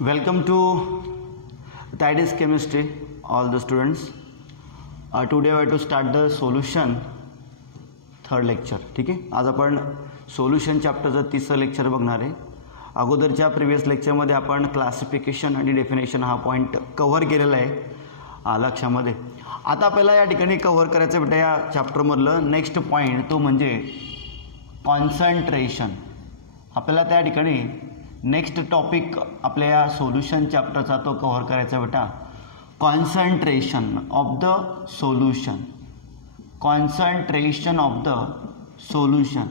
Welcome to Tidis Chemistry, all the students. Today we have to start the solution third lecture. ठीक आहे, आज आपण solution चॅप्टरचं तिसरं lecture बघणार आहे. अगोदरच्या प्रिव्हियस लेक्चरमध्ये आपण क्लासिफिकेशन आणि डेफिनेशन हा पॉईंट कव्हर केलेला आहे लक्षामध्ये. आता आपल्याला या ठिकाणी कव्हर करायचं बेटा या चॅप्टरमधलं नेक्स्ट पॉईंट तो म्हणजे कॉन्सन्ट्रेशन. आपल्याला त्या ठिकाणी नेक्स्ट टॉपिक आपल्या या सोल्युशन चॅप्टरचा तो कव्हर करायचा बेटा concentration of the solution. Concentration of the solution.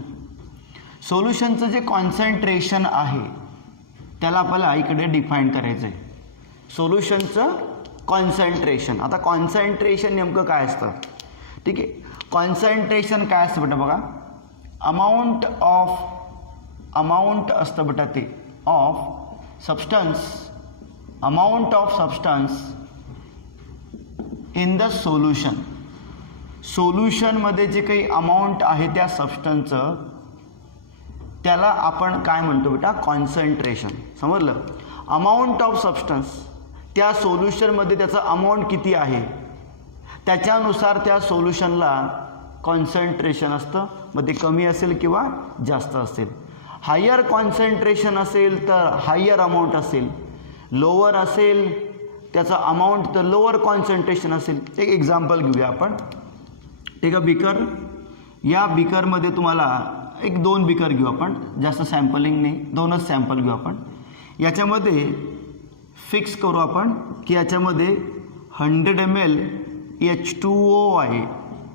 सोल्युशनचं जे कॉन्सन्ट्रेशन आहे त्याला आपल्याला इकडे डिफाईन करायचं आहे. सोल्युशनचं कॉन्सन्ट्रेशन. आता कॉन्सन्ट्रेशन नेमकं काय असतं? ठीक आहे, कॉन्सन्ट्रेशन काय असतं बेटा बघा, अमाऊंट असतं बेटा ते of substance, amount of substance in the solution. सोल्युशनमध्ये जे काही अमाऊंट आहे त्या सबस्टन्सचं त्याला आपण काय म्हणतो बेटा कॉन्सन्ट्रेशन. समजलं? अमाऊंट ऑफ सबस्टन्स त्या सोल्युशनमध्ये त्याचं अमाऊंट किती आहे त्याच्यानुसार त्या सोल्युशनला कॉन्सन्ट्रेशन असतं. मग ते कमी असेल किंवा जास्त असेल. हायर कॉन्सन्ट्रेशन असेल तर हायर अमाऊंट असेल, लोअर असेल त्याचा अमाऊंट तर लोअर कॉन्सन्ट्रेशन असेल. एक एक्झाम्पल घेऊया आपण. ठीक आहे, बिकर. या बिकरमध्ये तुम्हाला एक 2 बिकर घेऊ आपण, जास्त सॅम्पलिंग नाही, 2च सॅम्पल घेऊ आपण. याच्यामध्ये फिक्स करू आपण की याच्यामध्ये 100 ml H2O आहे,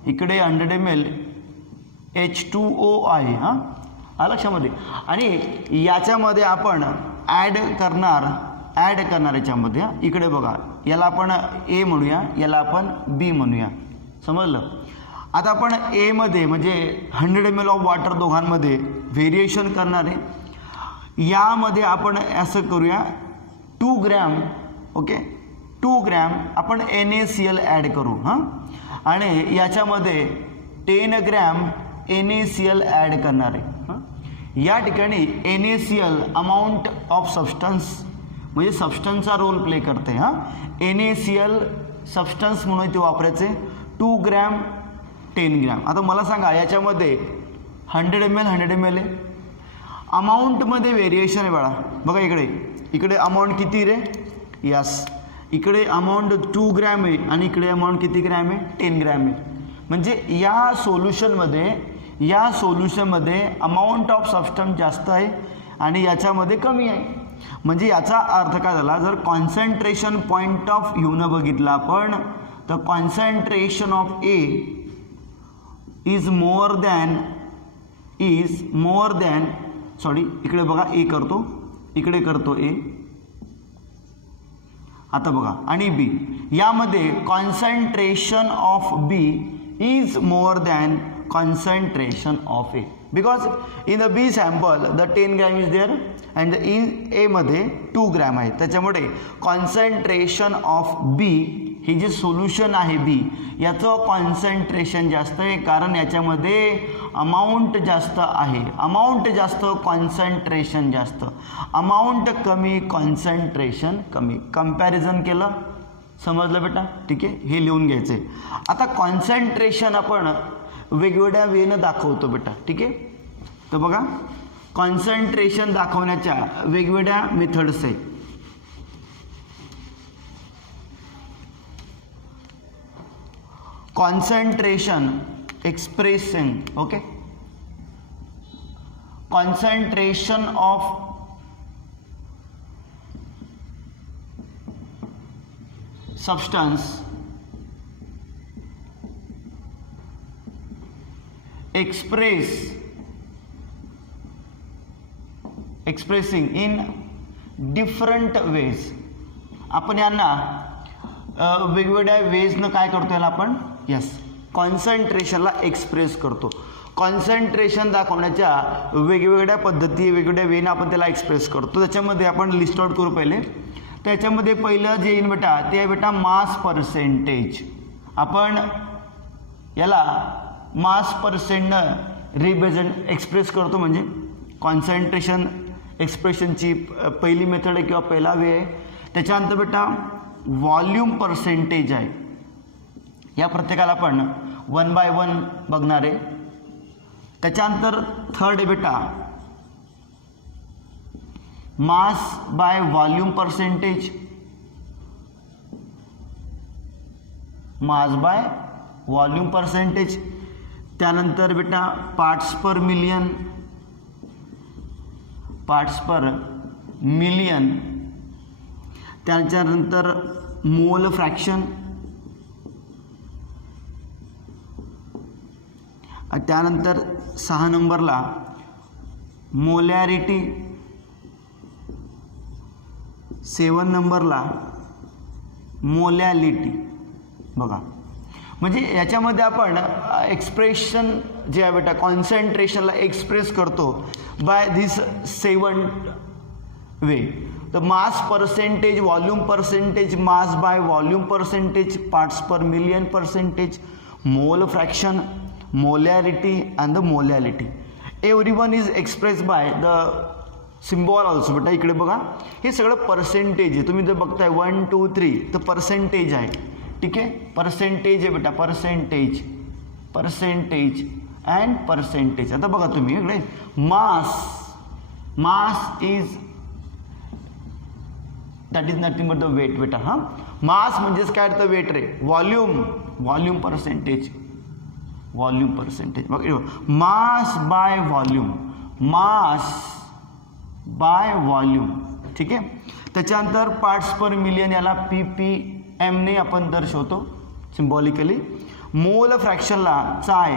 इकडे 100 ml H2O आहे. हां, लक्षामध्ये. आणि याच्यामध्ये आपण ॲड करणार याच्यामध्ये. इकडे बघा, याला आपण ए म्हणूया, याला आपण बी म्हणूया. समजलं? आता आपण एमध्ये म्हणजे 100 ml ऑफ वॉटर दोघांमध्ये व्हेरिएशन करणार आहे. यामध्ये आपण असं करूया 2 ग्रॅम, ओके, 2 ग्रॅम आपण NaCl ॲड करू. हां, आणि याच्यामध्ये 10 ग्रॅम NaCl ॲड करणार आहे. या ठिकाणी NaCl अमाऊंट ऑफ सबस्टन्स म्हणजे सबस्टन्सचा रोल प्ले करते. हां, NaCl सबस्टन्स म्हणून ते वापरायचे. 2 ग्रॅम 10 ग्रॅम. आता मला सांगा याच्यामध्ये 100 ml आहे. अमाऊंटमध्ये व्हेरिएशन आहे बाळा. बघा इकडे अमाऊंट किती रे? यस, इकडे अमाऊंट 2 ग्रॅम आहे आणि इकडे अमाऊंट किती ग्रॅम आहे? 10 ग्रॅम आहे. म्हणजे या सोल्युशनमध्ये अमाऊंट ऑफ सबस्टन्स जास्त आहे आणि याच्यामध्ये कमी आहे. म्हणजे याचा अर्थ काय झाला, जर कॉन्सन्ट्रेशन पॉईंट ऑफ व्ह्यूनं बघितलं आपण तर concentration of A is more than sorry, इकडे बघा ए करतो, इकडे करतो ए. आता बघा, आणि बी यामध्ये concentration of B is more than concentration of A, because in the B sample the 10 gram is there and in A मध्ये 2 ग्रॅम आहे. त्याच्यामुळे कॉन्सन्ट्रेशन ऑफ B हे जे सोल्युशन आहे B याचं कॉन्सन्ट्रेशन जास्त आहे, कारण याच्यामध्ये अमाऊंट जास्त आहे. अमाऊंट जास्त, कॉन्सन्ट्रेशन जास्त. अमाऊंट कमी, कॉन्सन्ट्रेशन कमी. कंपॅरिझन केलं, समजलं बेटा? ठीक आहे, हे लिहून घ्यायचं आहे. आता कॉन्सन्ट्रेशन आपण वेगवेगळ्या वेनं दाखवतो बेटा. ठीक आहे, तर बघा कॉन्सन्ट्रेशन दाखवण्याच्या वेगवेगळ्या मेथड्स आहेत. Concentration expression, okay, concentration of substance expressing in different ways. आपण यांना वेगवेगळ्या वेजनं काय करतो, याला आपण यस कॉन्सन्ट्रेशनला एक्सप्रेस करतो. कॉन्सन्ट्रेशन दाखवण्याच्या वेगवेगळ्या पद्धती, वेगवेगळ्या वेनं आपण त्याला एक्सप्रेस करतो. त्याच्यामध्ये आपण लिस्ट आउट करू पहिले. त्याच्यामध्ये पहिलं जे येईल बेटा ते आहे बेटा मास पर्सेंटेज. आपण याला मास पर्सेंटनं रिप्रेझेंट एक्सप्रेस करतो. म्हणजे कॉन्सन्ट्रेशन एक्सप्रेशनची पहिली मेथड आहे किंवा पहिला वे आहे. त्याच्यानंतर बेटा व्हॉल्यूम पर्सेंटेज आहे. या प्रत्येकाला आपण 1/1 बघणार आहे. त्याच्यानंतर थर्ड आहे बेटा मास by volume percentage, mass by volume percentage. त्यानंतर बेटा parts per million, parts per million. त्याच्यानंतर मोल फ्रॅक्शन, त्यानंतर 6 नंबरला मोलॅरिटी, 7 नंबरला मोलॅलिटी. बघा म्हणजे याच्यामध्ये आपण एक्सप्रेशन जे आहे बेटा कॉन्सन्ट्रेशनला एक्सप्रेस करतो बाय धिस 7 वे. तर mass percentage, volume percentage, mass by volume percentage, parts per million percentage, mole fraction, molarity and the molality. Everyone is express by the symbol also. बेटा इकडे बघा हे सगळं पर्सेंटेज आहे. तुम्ही जर बघताय 1 2 3 तर पर्सेंटेज आहे. ठीक आहे, पर्सेंटेज आहे बेटा, पर्सेंटेज, पर्सेंटेज अँड पर्सेंटेज. आता बघा तुम्ही इकडे mass, mass is that is nothing but the weight बेटा. हां मास म्हणजेच काय तर वेट रे. Volume, volume percentage, volume percentage. बघा mass by volume, mass by volume. ठीक आहे. त्याच्यानंतर पार्ट्स पर मिलियन, याला PPM ने आपण दर्शवतो सिम्बॉलिकली. मोल फ्रॅक्शनला चाय,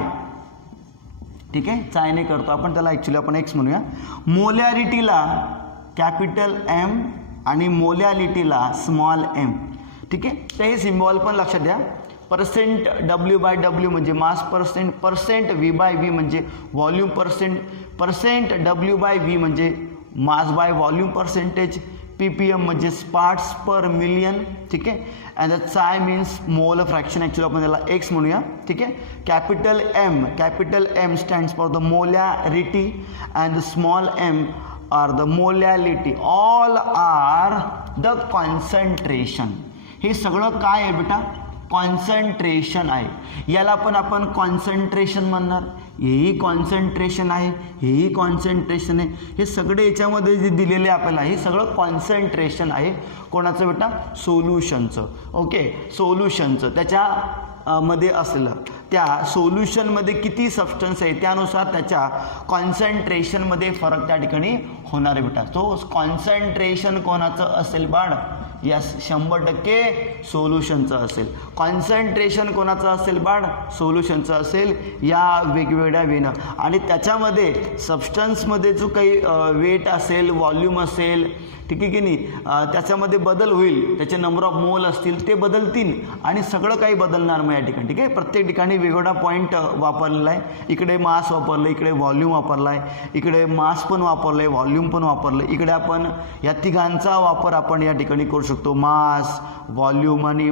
ठीक आहे, चायने करतो आपण, त्याला ॲक्च्युली आपण एक्स म्हणूया. मोलॅरिटीला कॅपिटल M आणि मोलॅलिटीला स्मॉल m. ठीक आहे. तर हे सिम्बॉल पण लक्षात द्या. पर्सेंट W/W म्हणजे मास पर्सेंट, पर्सेंट V/V म्हणजे व्हॉल्यूम पर्सेंट, पर्सेंट W/V म्हणजे mass by volume percentage, PPM म्हणजे पार्ट्स पर मिलियन. ठीक आहे. And the chi means mole fraction, actually आपण त्याला एक्स म्हणूया. ठीक आहे. Capital M, capital M stands for the molarity and the small m are the molality. All are the concentration. हे सगळं काय आहे बेटा, कॉन्सन्ट्रेशन आहे. याला पण आपण कॉन्सन्ट्रेशन म्हणणार. हेही कॉन्सन्ट्रेशन आहे, हेही कॉन्सन्ट्रेशन आहे. हे सगळे याच्यामध्ये जे दिलेले आपल्याला हे सगळं कॉन्सन्ट्रेशन आहे. कोणाचं बेटा, सोल्युशनचं. ओके, सोल्युशनचं. त्याच्या मध्ये असलं त्या सोल्युशनमध्ये किती सबस्टन्स आहे त्यानुसार त्याच्या कॉन्सन्ट्रेशनमध्ये फरक त्या ठिकाणी होणार आहे बेटा. तो कॉन्सन्ट्रेशन कोणाचं असेल बाळ, यस 100% सोल्युशनचं असेल. कॉन्सन्ट्रेशन कोणाचं असेल बाळ, सोल्युशनचं असेल या वेगवेगळ्या वेनं. आणि त्याच्यामध्ये सबस्टन्समध्ये जो काही वेट असेल, व्हॉल्यूम असेल, ठीक आहे की नाही, त्याच्यामध्ये बदल होईल. त्याचे नंबर ऑफ मोल असतील ते बदलतील आणि सगळं काही बदलणार मग या ठिकाणी. ठीक आहे. प्रत्येक ठिकाणी वेगवेगळा पॉईंट वापरलेला आहे. इकडे मास वापरलं, इकडे व्हॉल्यूम वापरला आहे, इकडे मास पण वापरलं आहे, व्हॉल्यूम पण वापरलं. इकडे आपण या तिघांचा वापर आपण या ठिकाणी करू शकतो. मास, व्हॉल्यूम आणि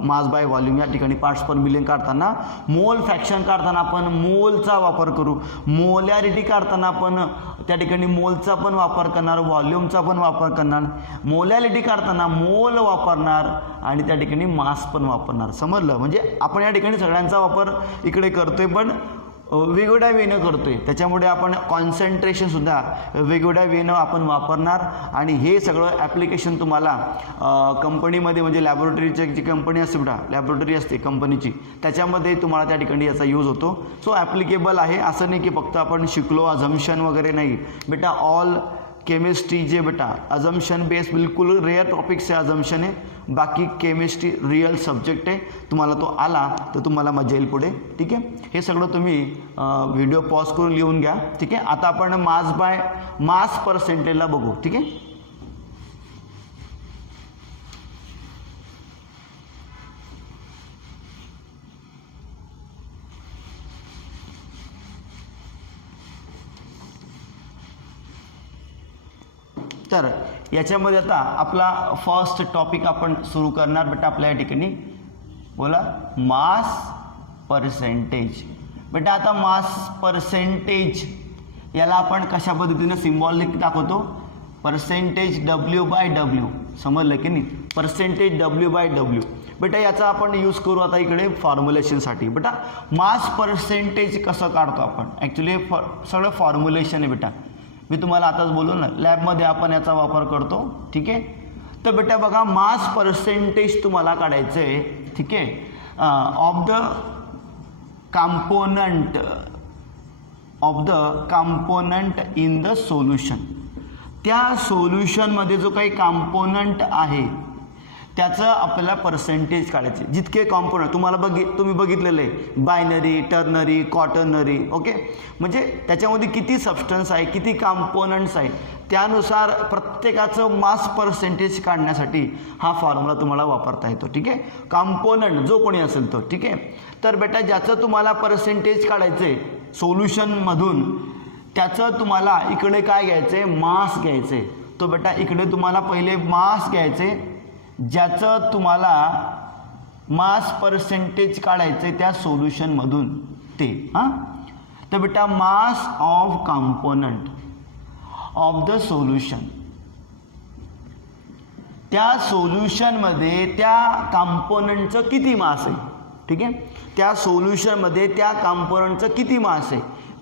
मास बाय व्हॉल्यूम. या ठिकाणी पार्ट्स पर मिलियन काढताना, मोल फ्रॅक्शन काढताना आपण मोलचा वापर करू. मोलॅरिटी काढताना आपण त्या ठिकाणी मोलचा पण वापर करणार, व्हॉल्यूमचा पण वापर करणार. मोलॅलिटी काढताना मोल वापरणार आणि त्या ठिकाणी मास पण वापरणार. समजलं. म्हणजे आपण या ठिकाणी सगळ्यांचा वापर इकडे करतोय पण वेगवेगळ्या वेनं करतोय. त्याच्यामुळे आपण कॉन्सन्ट्रेशन सुद्धा वेगवेगळ्या वेनं आपण वापरणार. आणि हे सगळं ॲप्लिकेशन तुम्हाला कंपनीमध्ये म्हणजे लॅबोरेटरीची जी कंपनी असते बेटा, लॅबोरेटरी असते कंपनीची, त्याच्यामध्ये तुम्हाला त्या ठिकाणी याचा यूज होतो. सो ॲप्लिकेबल आहे. असं नाही की फक्त आपण शिकलो अझम्पशन वगैरे नाही बेटा. ऑल केमिस्ट्री जे बेटा अजम्पशन बेस, बिलकुल रेअर टॉपिक्स आहे अजम्पशन आहे. बाकी केमिस्ट्री रिअल सब्जेक्ट आहे. तुम्हाला तो आला तर तुम्हाला मजा येईल पुढे. ठीक आहे. हे सगळं तुम्ही व्हिडिओ पॉज करून लिहून घ्या. ठीक आहे. आता आपण मास बाय मास पर्सेंटेजला बघू. ठीक आहे. तर याच्यामध्ये आता आपला फर्स्ट टॉपिक आपण सुरू करणार बेटा आपल्या या ठिकाणी. बोला मास पर्सेंटेज. बेटा आता मास पर्सेंटेज याला आपण कशा पद्धतीने सिम्बॉलिक दाखवतो, पर्सेंटेज W/W, समजलं की नाही, पर्सेंटेज W/W. बेटा याचा आपण यूज करू आता इकडे फॉर्म्युलेशनसाठी. बेटा मास पर्सेंटेज कसं काढतो आपण, ॲक्च्युली सगळं फॉर्म्युलेशन आहे बेटा, मी तुम्हाला आताच बोललो ना, लॅबमध्ये आपण याचा वापर करतो. ठीक आहे, तर बेटा बघा मास पर्सेंटेज तुम्हाला काढायचं आहे. ठीक आहे, of the component in the solution. त्या सोल्युशनमध्ये जो काही कॉम्पोनंट आहे त्याचं आपल्याला पर्सेंटेज काढायचे. जितके कॉम्पोनंट तुम्हाला तुम्ही बघितलेलं आहे, बायनरी, टर्नरी, क्वाटर्नरी. ओके, म्हणजे त्याच्यामध्ये किती सबस्टन्स आहे, किती कॉम्पोनंट्स आहे, त्यानुसार प्रत्येकाचं मास पर्सेंटेज काढण्यासाठी हा फॉर्म्युला तुम्हाला वापरता येतो. ठीक आहे, कॉम्पोनंट जो कोणी असेल तो. ठीक आहे, तर बेटा ज्याचं तुम्हाला पर्सेंटेज काढायचं आहे सोल्युशनमधून, त्याचं तुम्हाला इकडे काय घ्यायचं आहे, मास घ्यायचं आहे. तो बेटा इकडे तुम्हाला पहिले मास घ्यायचं आहे, ज्याचं तुम्हाला मास पर्सेंटेज काढायचं आहे त्या सोल्युशनमधून ते. हां, तर बेटा mass of component of the solution, त्या सोल्युशनमध्ये त्या कॉम्पोनंटचं किती मास आहे. ठीक आहे, त्या सोल्युशनमध्ये त्या कॉम्पोनंटचं किती मास आहे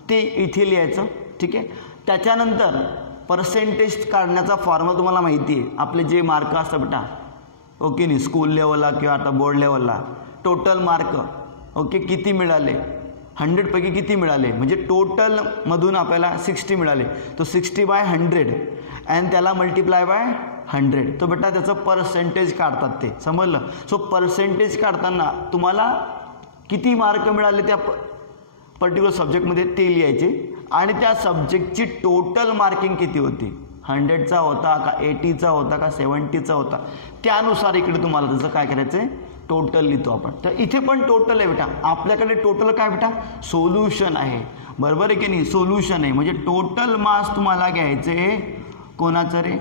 ते इथे लिहायचं. ठीक आहे, त्याच्यानंतर पर्सेंटेज काढण्याचा फॉर्म्युला तुम्हाला माहिती आहे, आपले जे मार्क असतात बेटा. ओके नाही, स्कूल लेवलला किंवा आता बोर्ड लेवलला टोटल मार्क. ओके, किती मिळाले, 100पैकी किती मिळाले, म्हणजे टोटलमधून आपल्याला 60 मिळाले, तो 60/100 अँड त्याला मल्टिप्लाय बाय 100. तो बेटा त्याचं पर्सेंटेज काढतात ते, समजलं. सो पर्सेंटेज काढताना तुम्हाला किती मार्क मिळाले त्या पर्टिक्युलर सब्जेक्टमध्ये ते लिहायचे, आणि त्या सब्जेक्टची टोटल मार्किंग किती होती, 100चा होता का 80चा होता का 70चा होता, त्यानुसार इकडे तुम्हाला त्याचं काय करायचं आहे, टोटल लिहितो आपण. तर इथे पण टोटल आहे बेटा, आपल्याकडे टोटल काय बेटा, सोल्युशन आहे, बरोबर आहे की नाही, सोल्युशन आहे, म्हणजे टोटल मास तुम्हाला घ्यायचं आहे कोणाचं रे,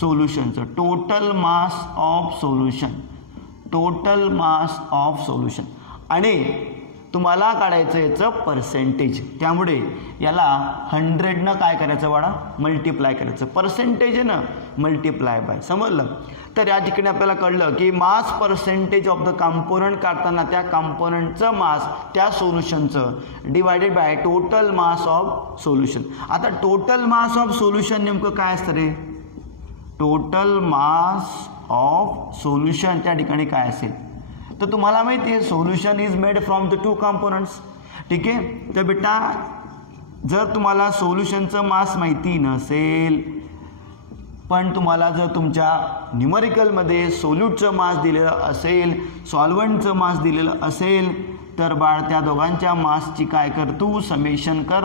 सोल्युशनचं. Total mass of solution, total mass of solution, आणि तुम्हाला काढायचं याचं पर्सेंटेज. त्यामुळे याला 100नं काय करायचं वाडा, मल्टिप्लाय करायचं. पर्सेंटेज आहे ना, मल्टिप्लाय बाय, समजलं. तर या ठिकाणी आपल्याला कळलं की mass percentage of the component काढताना त्या कॉम्पोनंटचं मास त्या सोल्युशनचं divided by total mass of solution. आता टोटल मास ऑफ सोल्युशन नेमकं काय असतं रे, टोटल मास ऑफ सोल्युशन त्या ठिकाणी काय असेल, तर तुम्हाला माहिती आहे solution is made from the 2 components. ठीक आहे, तर बेटा जर तुम्हाला सोल्युशनचं मास माहिती नसेल, पण तुम्हाला जर तुमच्या न्यूमरिकलमध्ये सोल्यूटचं मास दिलेलं असेल, सॉल्व्हंटचं मास दिलेलं असेल, तर बाळ त्या दोघांच्या मासची काय कर तू, समेशन कर.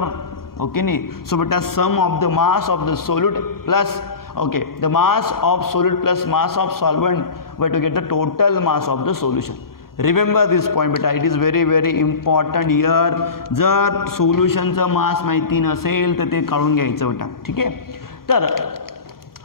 ओके नाही, सो बेटा sum of the mass of the solute plus okay the mass of solute plus mass of solvent were to get the total mass of the solution. Remember this point beta, it is very very important here. जर सोल्युशनचं मास माहिती नसेल तर ते काढून घ्यायचं बेटा. ठीक आहे, तर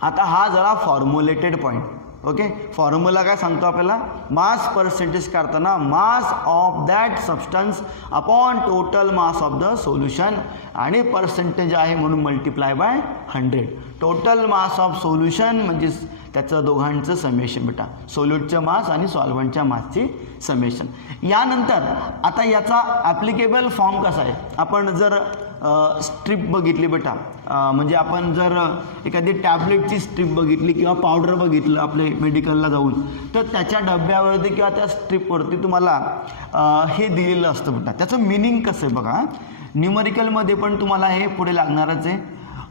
आता हा जरा फॉर्म्युलेटेड पॉईंट. ओके, फॉर्म्युला काय सांगतो आपल्याला, मास पर्सेंटेज काढताना mass of that substance upon total mass of the solution, आणि पर्सेंटेज आहे म्हणून multiply by 100. Total mass of solution म्हणजे त्याचं दोघांचं समेशन बेटा, सोल्यूटचं मास आणि सॉल्व्हंटच्या मासची समेशन. यानंतर आता याचा ॲप्लिकेबल फॉर्म कसा आहे, आपण जर स्ट्रिप बघितली बेटा, म्हणजे आपण जर एखादी टॅबलेटची स्ट्रिप बघितली किंवा पावडर बघितलं आपले मेडिकलला जाऊन, तर त्याच्या डब्यावरती किंवा त्या स्ट्रिपवरती तुम्हाला हे दिलेलं असतं बेटा. त्याचं मिनिंग कसं आहे बघा, न्यूमरिकलमध्ये पण तुम्हाला हे पुढे लागणारच आहे.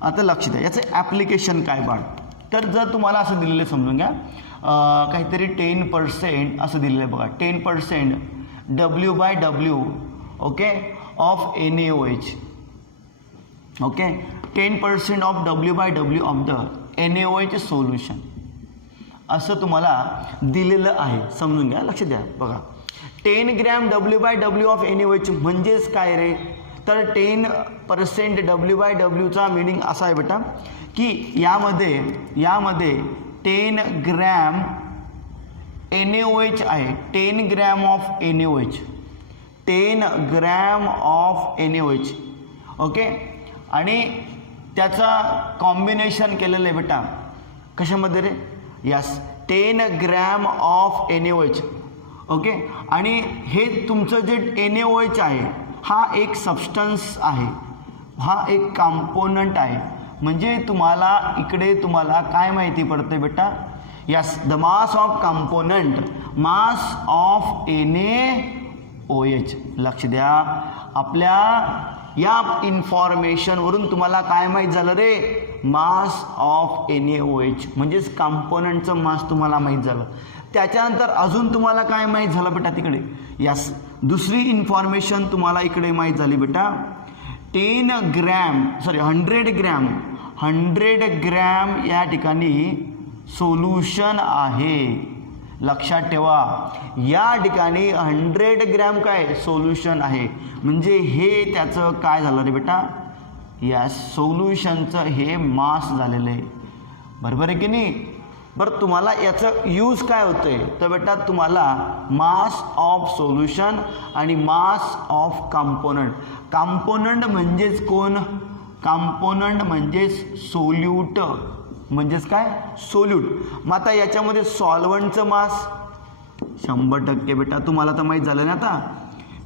आता लक्ष द्या, याचं ॲप्लिकेशन काय बाळ, तर जर तुम्हाला असं दिलेलं समजून घ्या, काहीतरी 10% असं दिलेलं आहे बघा, 10% W/W okay of NaOH. Okay, 10% of W/W of the NaOH solution, असं तुम्हाला दिलेलं आहे, समजून घ्या, लक्ष द्या बघा. 10 ग्रॅम W/W ऑफ NaOH म्हणजेच काय रे, तर 10% W/Wचा मिनिंग असा आहे बेटा की यामध्ये 10 ग्रॅम NaOH आहे, 10 gram of NaOH, 10 gram of NaOH. Okay, आणि त्याचा कॉम्बिनेशन केलेलं आहे बेटा कशामध्ये रे, yes 10 gram of NaOH. Okay, आणि हे तुमचं जे NaOH आहे हा एक सबस्टन्स आहे, हा एक कॉम्पोनंट आहे. म्हणजे तुम्हाला इकडे तुम्हाला काय माहिती पडते बेटा, yes the mass of component, mass of NaOH. लक्ष द्या, आपल्या या इन्फॉर्मेशनवरून तुम्हाला काय माहीत झालं रे, मास ऑफ NaOH म्हणजेच कॉम्पोनंटचं मास तुम्हाला माहीत झालं. त्याच्यानंतर अजून तुम्हाला काय माहीत झालं बेटा तिकडे, यस दुसरी इन्फॉर्मेशन तुम्हाला इकडे माहीत झाली बेटा, 100 ग्रॅम या ठिकाणी सोल्युशन आहे. लक्षात ठेवा, या ठिकाणी 100 ग्रॅम काय सोल्युशन आहे, म्हणजे हे त्याचं काय झालं रे बेटा, या सोल्युशनचं हे मास झालेलं आहे. बरोबर आहे की नाही. बरं तुम्हाला याचं यूज काय होतं आहे, तर बेटा तुम्हाला मास ऑफ सोल्युशन आणि मास ऑफ कॉम्पोनंट. कॉम्पोनंट म्हणजेच कोण, कॉम्पोनंट म्हणजेच सोल्यूट, म्हणजेच काय सोल्यूट. मग आता याच्यामध्ये सॉल्वंटचं मास 100% बेटा तुम्हाला तर माहीत झालं ना आता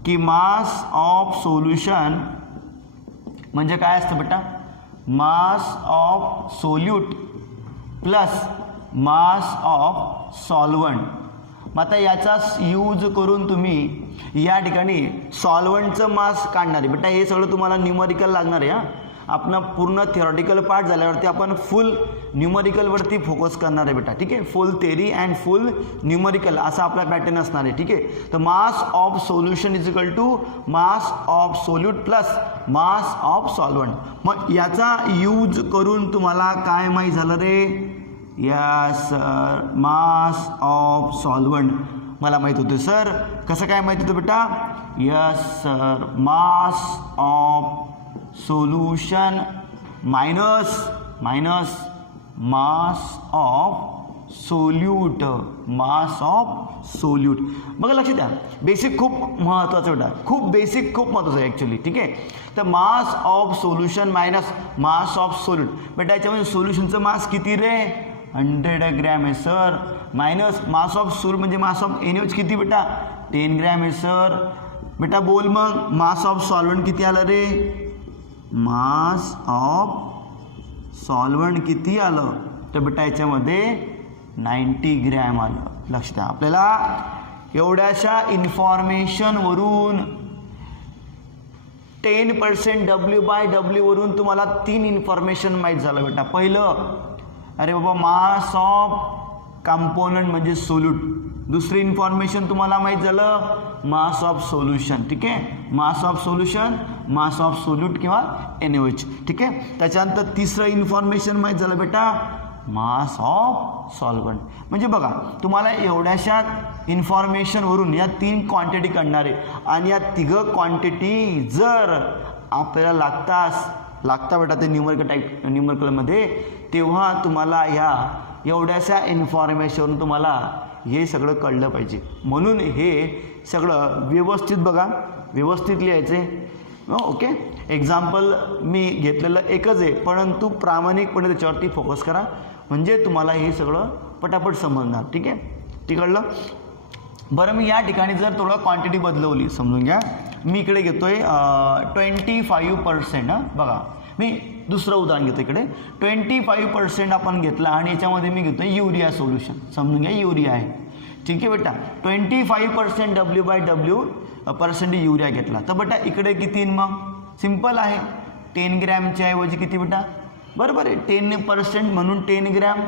की मास ऑफ सोल्युशन म्हणजे काय असतं बेटा, मास of solute plus mass of solvent. मग आता याचा यूज करून तुम्ही या ठिकाणी सॉल्वंटचं मास काढणार आहे बेटा. हे सगळं तुम्हाला न्यूमरिकल लागणार आहे. आपण पूर्ण थिअरॉटिकल पार्ट झाल्यावरती आपण फुल न्यूमरिकलवरती फोकस करणार आहे बेटा. ठीक आहे, full theory and full numerical असा आपला पॅटर्न असणार आहे. ठीक आहे, तर mass of solution is equal to mass of solute plus mass of solvent. मग याचा यूज करून तुम्हाला काय माहीत झालं रे, yes sir mass of solvent मला माहीत होतं. सर कसं काय माहीत होतं बेटा, yes sir mass of solution minus mass of solute, mass of solute. बघा लक्षात द्या, बेसिक खूप महत्त्वाचं बेटा, खूप बेसिक खूप महत्त्वाचं आहे ॲक्च्युली. ठीक आहे, तर mass of solution minus mass of solute. बेटा याच्यामध्ये सोल्युशनचं मास किती रे, 100 ग्रॅम आहे sir, minus mass of solute म्हणजे मास ऑफ NaOH किती बेटा, 10 ग्रॅम आहे सर. बेटा बोल मग मास ऑफ सॉल्वंट किती आलं रे, मास ऑफ सॉल्वंट किती आलं, तर बेटा याच्यामध्ये 90 ग्रॅम आलं. लक्ष द्या, आपल्याला एवढ्याशा इन्फॉर्मेशनवरून 10% W/W वरून तुम्हाला 3 इन्फॉर्मेशन माहीत झालं बेटा. पहिलं, अरे बाबा मास ऑफ कॉम्पोनंट म्हणजे सोल्यूट. दुसरी इन्फॉर्मेशन तुम्हाला माहीत झालं मास ऑफ सोल्युशन. ठीक आहे, मास of solution, mass of solute किंवा NaOH. ठीक आहे, त्याच्यानंतर तिसरं इन्फॉर्मेशन माहीत झालं बेटा मास ऑफ सॉल्वंट. म्हणजे बघा तुम्हाला एवढ्याशा इन्फॉर्मेशनवरून या 3 क्वांटिटी काढणार आहे आणि या 3 क्वांटिटी जर आपल्याला लागता बेटा ते न्यूमरिकलमध्ये, तेव्हा तुम्हाला ह्या एवढ्याशा इन्फॉर्मेशन तुम्हाला हे सगळं कळलं पाहिजे. म्हणून हे सगळं व्यवस्थित बघा, व्यवस्थित लिहायचे. ओके, एक्झाम्पल मी घेतलेलं एकच आहे, परंतु प्रामाणिकपणे त्याच्यावरती फोकस करा म्हणजे तुम्हाला हे सगळं पटापट समजणार. ठीक आहे, ते कळलं. बरं मी या ठिकाणी जर थोडं क्वांटिटी बदलवली समजून घ्या. मी इकडे घेतोय 25%. बघा मी दुसरं उदाहरण घेतो इकडे 25% आपण घेतला आणि याच्यामध्ये मी घेतो युरिया सोल्युशन. समजून घ्या युरिया आहे. ठीक आहे बेटा, 25% W/W% युरिया घेतला तर बेटा इकडे किती, मग सिंपल आहे 10 ग्रॅमच्या ऐवजी किती बेटा, बरोबर आहे 10% म्हणून 10 ग्रॅम,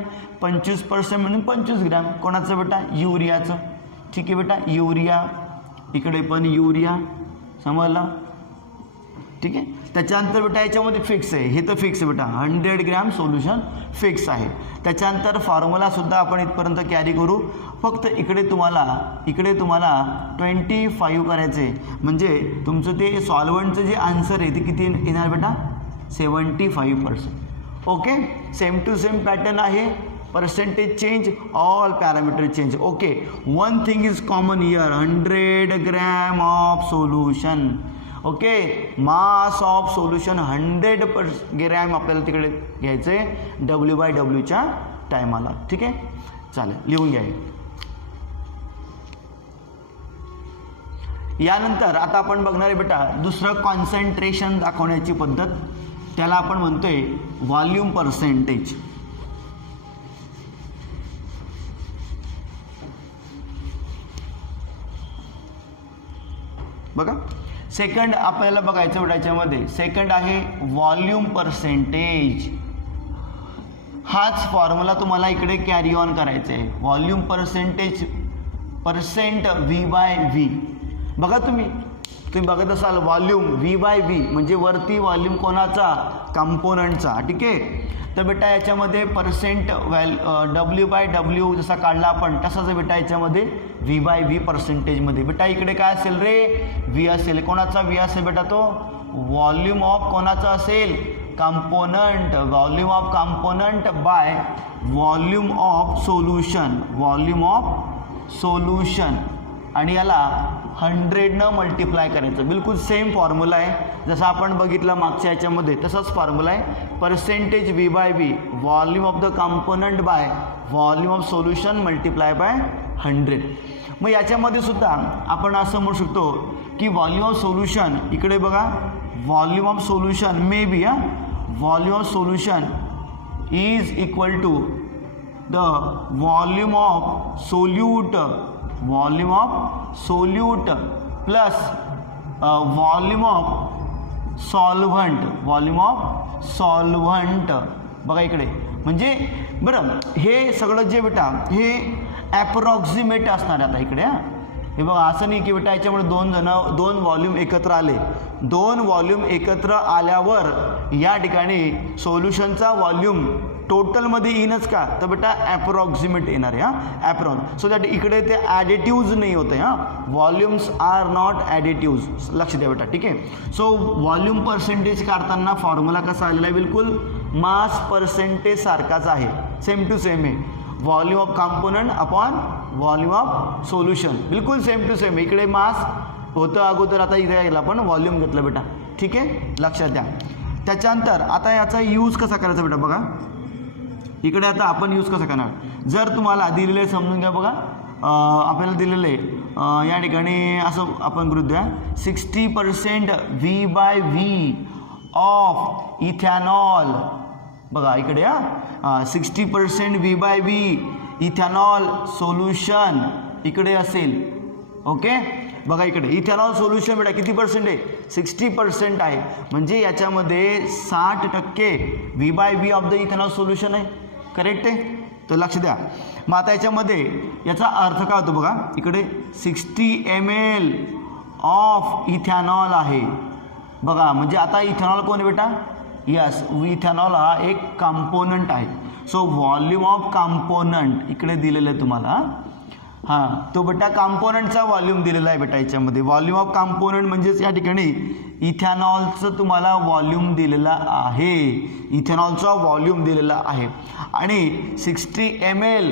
25% म्हणून 25 ग्रॅम. कोणाचं बेटा, युरियाचं. ठीक आहे बेटा, युरिया इकडे पण युरिया, समजलं. ठीक आहे, त्याच्यानंतर बेटा याच्यामध्ये फिक्स आहे, हे तर फिक्स आहे बेटा 100 ग्रॅम सोल्युशन फिक्स आहे. त्याच्यानंतर फॉर्म्युलासुद्धा आपण इथपर्यंत कॅरी करू. फक्त इकडे तुम्हाला 25 करायचं आहे म्हणजे तुमचं ते सॉल्वंटचं जे आन्सर आहे ते किती येणार बेटा, 75%. Okay, same to same pattern आहे, percentage change, all parameter change. Okay, one thing is common here, 100 gram of solution. Okay, mass of solution 100 gram आपल्याला तिकडे घ्यायचं आहे W/Wच्या टायमाला. ठीक आहे, चालेल, लिहून घ्या. यानंतर आता आपण बघणार आहे बेटा दुसरं कॉन्सन्ट्रेशन दाखवण्याची पद्धत, त्याला आपण म्हणतोय व्हॉल्यूम पर्सेंटेज. बघा, सेकंड आपल्याला बघायचं बेटा याच्यामध्ये सेकंड आहे व्हॉल्यूम पर्सेंटेज. हाच फॉर्म्युला तुम्हाला इकडे कॅरी ऑन करायचा आहे. Volume percentage percent V/V. बघा तुम्ही बघत असाल व्हॉल्यूम V/V म्हणजे वरती व्हॉल्यूम कोणाचा, कंपोनंटचा. ठीक आहे, तर बेटा याच्यामध्ये पर्सेंट W/W जसा काढला आपण तसाच बेटा याच्यामध्ये V/V पर्सेंटेजमध्ये. बेटा इकडे काय असेल रे, V असेल. कोणाचा V असेल बेटा, तो व्हॉल्यूम ऑफ कोणाचा असेल, component. Volume of component by volume of solution, volume of solution, आणि याला 100 मल्टिप्लाय करायचं. बिलकुल सेम फॉर्म्युला आहे जसा आपण बघितला मागच्या याच्यामध्ये, तसाच फॉर्म्युला आहे. Percentage V/V, volume of the component by volume of solution multiply by 100. मग याच्यामध्ये सुद्धा आपण असं म्हणू शकतो की व्हॉल्यूम ऑफ सोल्युशन, इकडे बघा volume of solution may be volume of solution is equal to the volume of solute, volume of solute plus volume of solvent, volume of solvent. बघा इकडे म्हणजे बरं हे सगळं जे बेटा हे ॲप्रॉक्सिमेट असणार आहे. आता इकडे हे बघा असं नाही की बेटा याच्यामुळे दोन व्हॉल्यूम एकत्र आले. दोन व्हॉल्यूम एकत्र आल्यावर या ठिकाणी सोल्युशनचा व्हॉल्यूम टोटलमध्ये येईनच का, तर बेटा ॲप्रॉक्सिमेट येणार आहे. ॲप्रॉक्स, सो दॅट इकडे ते ॲडिटिव्ज नाही होते. व्हॉल्यूम्स आर नॉट ॲडिटिव्ज, लक्ष द्या बेटा. ठीक आहे, सो व्हॉल्यूम पर्सेंटेज काढताना फॉर्म्युला कसा आलेला आहे, बिलकुल मास पर्सेंटेज सारखाच आहे, सेम टू सेम आहे. Volume of component upon volume of solution, बिलकुल सेम टू सेम. इकडे मास होतं अगोदर, आता इथे यायला आपण व्हॉल्यूम घेतलं बेटा. ठीक आहे, लक्षात द्या. त्याच्यानंतर आता याचा यूज कसा करायचा बेटा, बघा इकडे आता आपण यूज कसा करणार. जर तुम्हाला दिलेले समजून घ्या. बघा आपल्याला दिलेले या ठिकाणी असं आपण गृहीत धरूया 60% V/V ऑफ इथॅनॉल. बघा इकडे 60% V/V इथॅनॉल सोल्युशन इकडे असेल. ओके, बघा इकडे इथॅनॉल सोल्युशन बेटा किती पर्सेंट आहे, 60% आहे. म्हणजे याच्यामध्ये 60% V/V of the ethanol solution आहे. करेक्ट आहे, तर लक्ष द्या. मग आता याच्यामध्ये याचा अर्थ काय होतो बघा, इकडे 60 ml ऑफ इथॅनॉल आहे. बघा म्हणजे आता इथॅनॉल कोण आहे बेटा, यस इथॅनॉल हा एक कंपोनंट आहे. सो व्हॉल्यूम ऑफ कंपोनंट इकडे दिलेलं आहे तुम्हाला. हां, तो बेटा कंपोनंटचा व्हॉल्यूम दिलेला आहे बेटा याच्यामध्ये. व्हॉल्यूम ऑफ कंपोनंट म्हणजेच या ठिकाणी इथॅनॉलचं तुम्हाला व्हॉल्यूम दिलेला आहे, इथॅनॉलचा व्हॉल्यूम दिलेला आहे. आणि 60 ml,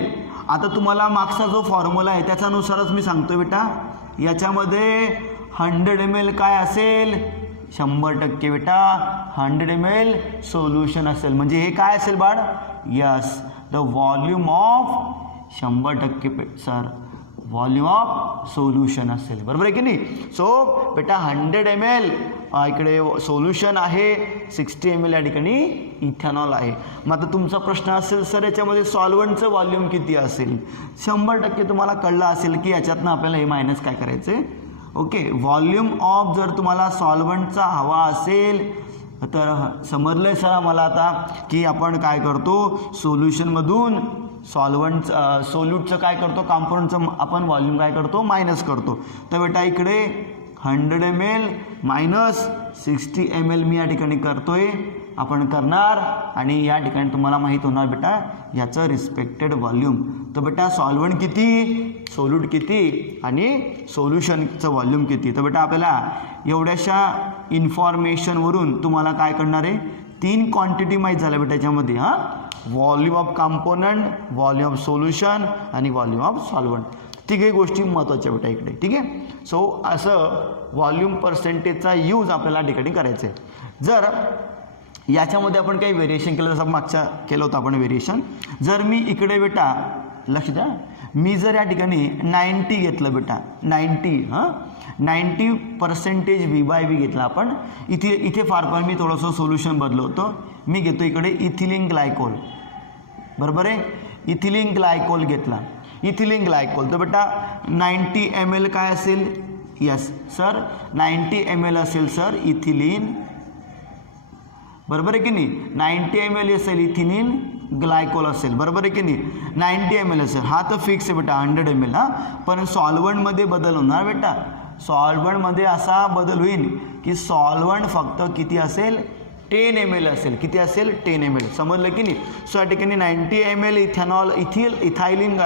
आता तुम्हाला मागचा जो फॉर्म्युला आहे त्याच्यानुसारच मी सांगतो बेटा. याच्यामध्ये 100 ml काय असेल, 100% बेटा 100 ml सोल्युशन असेल. म्हणजे हे काय असेल बाळ, yes the volume of 100% sir volume of solution असेल. बरोबर आहे की नाही. सो बेटा 100 ml इकडे सोल्युशन आहे, 60 ml या ठिकाणी इथॅनॉल आहे. मग आता तुमचा प्रश्न असेल सर याच्यामध्ये सॉल्व्हंटचं व्हॉल्यूम किती असेल. 100% तुम्हाला कळलं असेल की याच्यातनं आपल्याला हे मायनस काय करायचं आहे. ओके, व्हॉल्यूम ऑफ जर तुम्हाला सॉल्व्हंटचा हवा असेल तर समजलं आहे सर मला आता की आपण काय करतो, सोल्युशनमधून सॉल्व्हंट सोल्यूटचं काय करतो, कंपाऊंडचं आपण व्हॉल्यूम काय करतो, मायनस करतो. तर बेटा इकडे 100 ml मायनस 60 ml मी या ठिकाणी करतोय, आपण करणार. आणि या ठिकाणी तुम्हाला माहीत होणार बेटा याचं रिस्पेक्टेड व्हॉल्यूम. तर बेटा सॉल्व्हंट किती, सोल्यूट किती आणि सोल्युशनचं व्हॉल्यूम किती. तर बेटा आपल्याला एवढ्याशा इन्फॉर्मेशनवरून तुम्हाला काय करणार आहे, 3 क्वांटिटी माहीत झाल्या बेटा याच्यामध्ये. Volume of component, volume of solution आणि व्हॉल्यूम ऑफ सॉल्व्हंट. तिघे गोष्टी महत्त्वाच्या बेटा इकडे, ठीक आहे. सो असं व्हॉल्यूम पर्सेंटेजचा यूज आपल्याला ठिकाणी करायचं आहे. जर याच्यामध्ये आपण काही व्हेरिएशन केलं, जसं मागच्या केलं होतं आपण व्हेरिएशन, जर मी इकडे बेटा लक्ष द्या, मी जर या ठिकाणी 90 घेतलं बेटा, 90% V/V घेतला आपण, इथे फार मी थोडंसं सोल्युशन बदलवतो. मी घेतो इकडे इथिलीन ग्लायकोल, बरोबर आहे. इथिलीन ग्लायकोल घेतला, इथिलीन ग्लायकोल, तर बेटा 90 ml काय असेल, यस सर 90 ml असेल सर इथिलीन, बरोबर आहे की नाही. 90 ml असेल इथिलीन ग्लायकोल असेल, बरोबर आहे की नाही. 90 ml असेल, हा तर फिक्स आहे बेटा 100 ml. हा पण सॉल्व्हंटमध्ये बदल होणार बेटा, सॉल्व्हंटमध्ये असा बदल होईल की सॉल्व्हंट फक्त किती असेल, 10 ml असेल. किती असेल, 10 ml. समजलं की नाही. सो या ठिकाणी 90 ml इथायलीन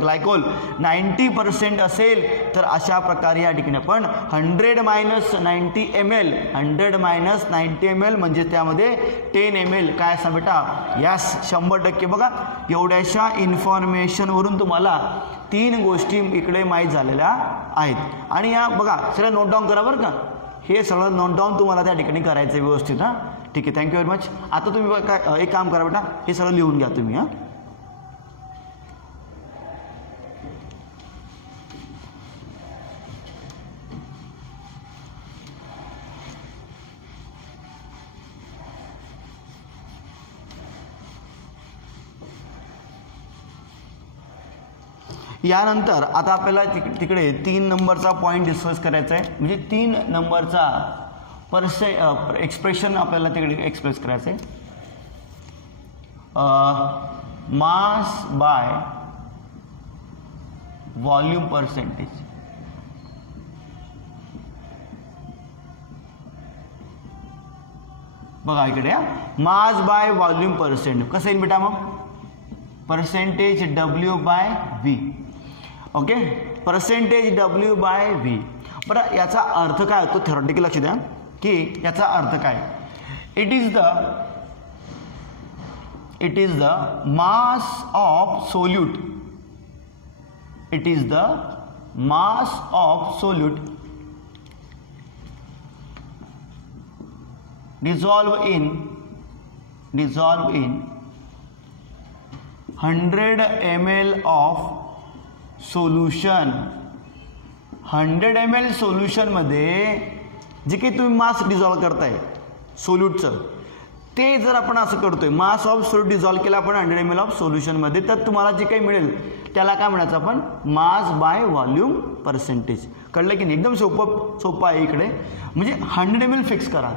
ग्लायकोल 90% असेल, तर अशा प्रकारे या ठिकाणी आपण 100 - 90 ml, 100 - 90 ml म्हणजे त्यामध्ये 10 ml काय असा बेटा, यस 100%. बघा एवढ्याशा इन्फॉर्मेशनवरून तुम्हाला 3 गोष्टी इकडे माहीत झालेल्या आहेत. आणि या बघा सगळं नोट डाऊन करा बरं का, हे सगळं नोट डाऊन तुम्हाला त्या ठिकाणी करायचं आहे व्यवस्थित. हां ठीक आहे, थँक्यू व्हेरी मच. आता तुम्ही काय एक काम करा बेटा, हे सगळं लिहून घ्या तुम्ही. हां यानंतर आता आपल्याला तिकडे 3 नंबरचा पॉईंट डिस्कस करायचा आहे. म्हणजे 3 नंबरचा एक्सप्रेशन आपल्याला तिकडे एक्सप्रेस करायचं आहे. मास बाय व्हॉल्यूम पर्सेंटेज. बघा इकडे मास बाय व्हॉल्यूम पर्सेंट कसं येईल बेटा, मग percentage W/V. Okay, percentage W/V. बरं याचा अर्थ काय होतो थेरॉटिकल, लक्ष द्या की याचा अर्थ काय. It is the mass of solute, it is the mass of solute dissolve in 100 ml of solution. 100 ml सोल्युशनमध्ये जे काही तुम्ही मास डिझॉल्व करताय सोल्यूटचं, ते जर आपण असं करतोय मास ऑफ सोल्यूट डिझॉल्व केला आपण 100 ml ऑफ सोल्युशनमध्ये, तर तुम्हाला जे काही मिळेल त्याला काय म्हणायचं आपण, मास बाय व्हॉल्यूम पर्सेंटेज. कळलं की नाही. एकदम सोपं आहे इकडे. म्हणजे 100 ml फिक्स करा.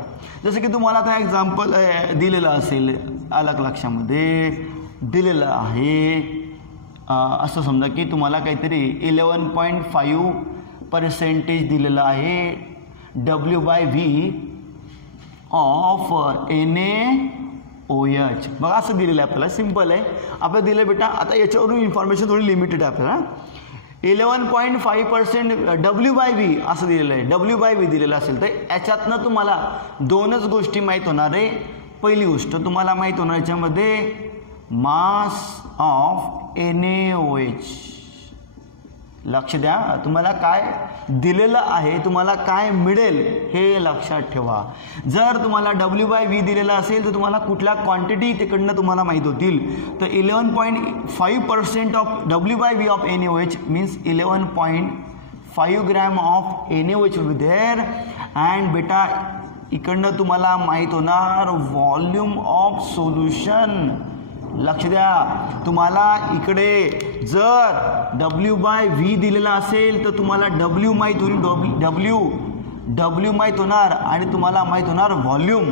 जसं की तुम्हाला आता एक्झाम्पल दिलेलं असेल, अलग लक्षामध्ये दिलेलं आहे, असं समजा की तुम्हाला काहीतरी 11.5% दिलेलं आहे W/V ऑफ NaOH. बघा असं दिलेलं आहे आपल्याला, सिम्पल आहे आपल्याला दिलं बेटा. आता याच्यावरून इन्फॉर्मेशन थोडी लिमिटेड आहे आपल्याला. 11.5% W/V असं दिलेलं आहे. W/V दिलेलं असेल तर याच्यातनं तुम्हाला 2च गोष्टी माहीत होणार आहे. पहिली गोष्ट तुम्हाला माहीत होणार याच्यामध्ये मास ऑफ NaOH. लक्ष द्या, तुम्हाला काय दिलेलं आहे, तुम्हाला काय मिळेल हे लक्षात ठेवा. जर तुम्हाला W/V दिलेलं असेल तर तुम्हाला कुठल्या क्वांटिटी तिकडनं तुम्हाला माहीत होतील. तर 11.5% of W/V of NaOH means 11.5 gram of NaOH will be there. And बेटा इकडनं तुम्हाला माहीत होणार व्हॉल्यूम ऑफ सोल्युशन. लक्ष द्या, तुम्हाला इकडे जर W/V दिलेला असेल तर तुम्हाला W माहीत होईल, W माहीत होणार आणि तुम्हाला माहीत होणार व्हॉल्यूम.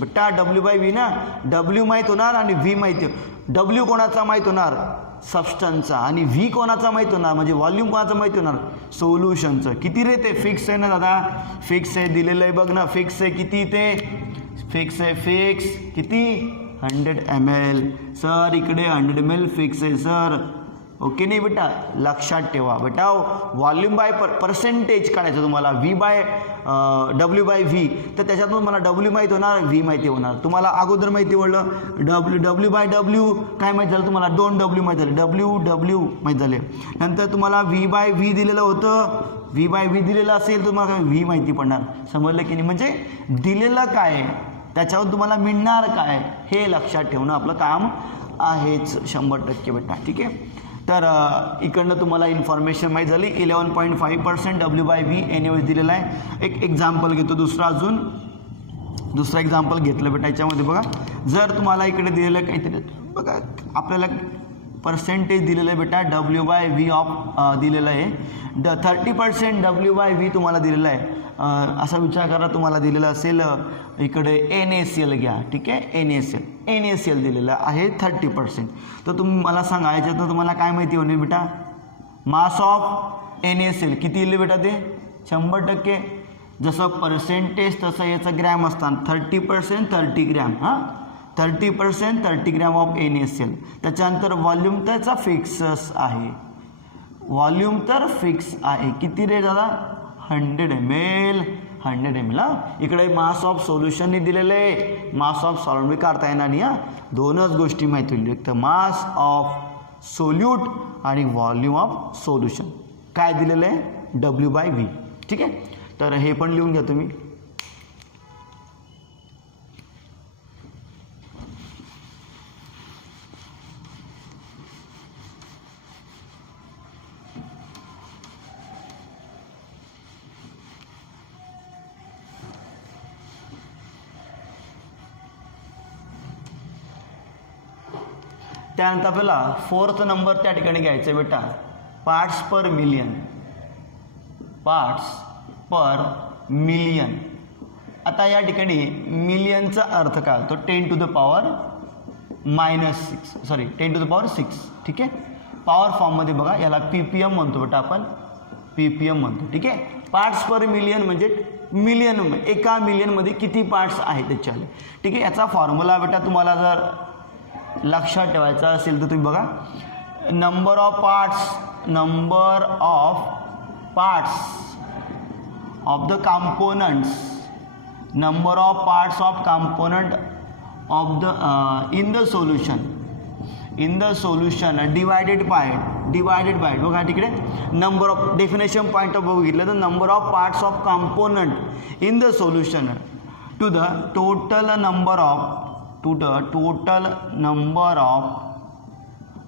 बेटा W/V ना, W माहीत होणार आणि V माहिती. W कोणाचा माहीत होणार, सबस्टन्सचा, आणि V कोणाचा माहीत होणार म्हणजे व्हॉल्यूम कोणाचं माहीत होणार, सोल्युशनचं. किती रे ते फिक्स आहे ना दादा, फिक्स आहे दिलेलं आहे बघ ना, फिक्स आहे. किती ते फिक्स आहे, फिक्स किती 100 ml. सर इकडे 100 ml फिक्स आहे सर, ओके नाही बेटा, लक्षात ठेवा बेटा, व्हॉल्यूम बाय पर्सेंटेज काढायचं तुम्हाला, V by W by V, तर त्याच्यातून मला डब्ल्यू माहीत होणार, व्ही माहिती होणार. तुम्हाला अगोदर माहिती पडलं डब्ल्यू बाय डब्ल्यू काय माहीत झालं तुम्हाला, 2 डब्ल्यू माहीत झाले, डब्ल्यू माहीत झाले. नंतर तुम्हाला व्ही बाय व्ही दिलेलं होतं, व्ही बाय व्ही दिलेलं असेल तुम्हाला काय व्ही माहिती पडणार. समजलं की नाही, म्हणजे दिलेलं काय त्याच्यावर तुम्हाला मिळणार काय हे लक्षात ठेवणं आपलं काम आहेच 100% बेटा. ठीक आहे, तर इकडनं तुम्हाला इन्फॉर्मेशन माहीत झाली. 11.5% डब्ल्यू बाय व्ही एनएवढी दिलेला आहे. एक एक्झाम्पल घेतो दुसरा एक्झाम्पल घेतलं बेटा. याच्यामध्ये बघा, जर तुम्हाला इकडे दिलेलं काहीतरी बघा, आपल्याला पर्सेंटेज दिलेलं आहे बेटा, डब्ल्यू बाय व्ही ऑफ दिलेलं आहे, 30% डब्ल्यू बाय व्ही तुम्हाला दिलेलं आहे. असा विचार करा, तुम्हाला दिलेलं असेल इकडे NaCl घ्या. ठीक आहे, NaCl दिलेलं आहे 30%. तर तुम्ही मला सांगा याच्यातनं तुम्हाला काय माहिती होईल बेटा, मास ऑफ NaCl किती येईल बेटा, ते 100%. जसं पर्सेंटेज तसं याचं ग्रॅम असतात, 30% 30 ग्रॅम, हां 30% 30 ग्रॅम ऑफ NaCl. त्याच्यानंतर व्हॉल्यूम त्याचा फिक्सच आहे, व्हॉल्यूम तर फिक्स आहे. किती रे दादा, 100 ml. इकडे मास ऑफ सोल्युशनने दिलेलं आहे, मास ऑफ सॉल्व्हेंट बी काढता येणार नाही. हां, दोनच गोष्टी माहिती होईल, एक तर मास ऑफ सोल्यूट आणि व्हॉल्यूम ऑफ सोल्युशन. काय दिलेलं आहे, डब्ल्यू बाय व्ही. ठीक आहे, तर हे पण लिहून घ्या तुम्ही. त्यानंतर आपल्याला 4th नंबर त्या ठिकाणी घ्यायचा आहे बेटा, पार्ट्स पर मिलियन. आता या ठिकाणी मिलियनचा अर्थ काय होतो, 10 to the power -6, 10 to the power 6. ठीक आहे, पॉवर फॉर्ममध्ये बघा, याला PPM म्हणतो बेटा, आपण PPM म्हणतो. ठीक आहे, पार्ट्स पर मिलियन म्हणजे मिलियन, एका मिलियनमध्ये किती पार्ट्स आहेत त्याच्याले. ठीक आहे, याचा फॉर्म्युला बेटा तुम्हाला जर लक्षात ठेवायचा असेल तर तुम्ही बघा, number of parts of the components, number of parts of component of the in the solution divided by बघा तिकडे number of definition point of बघितलं तर number of parts of component in the solution to the total number of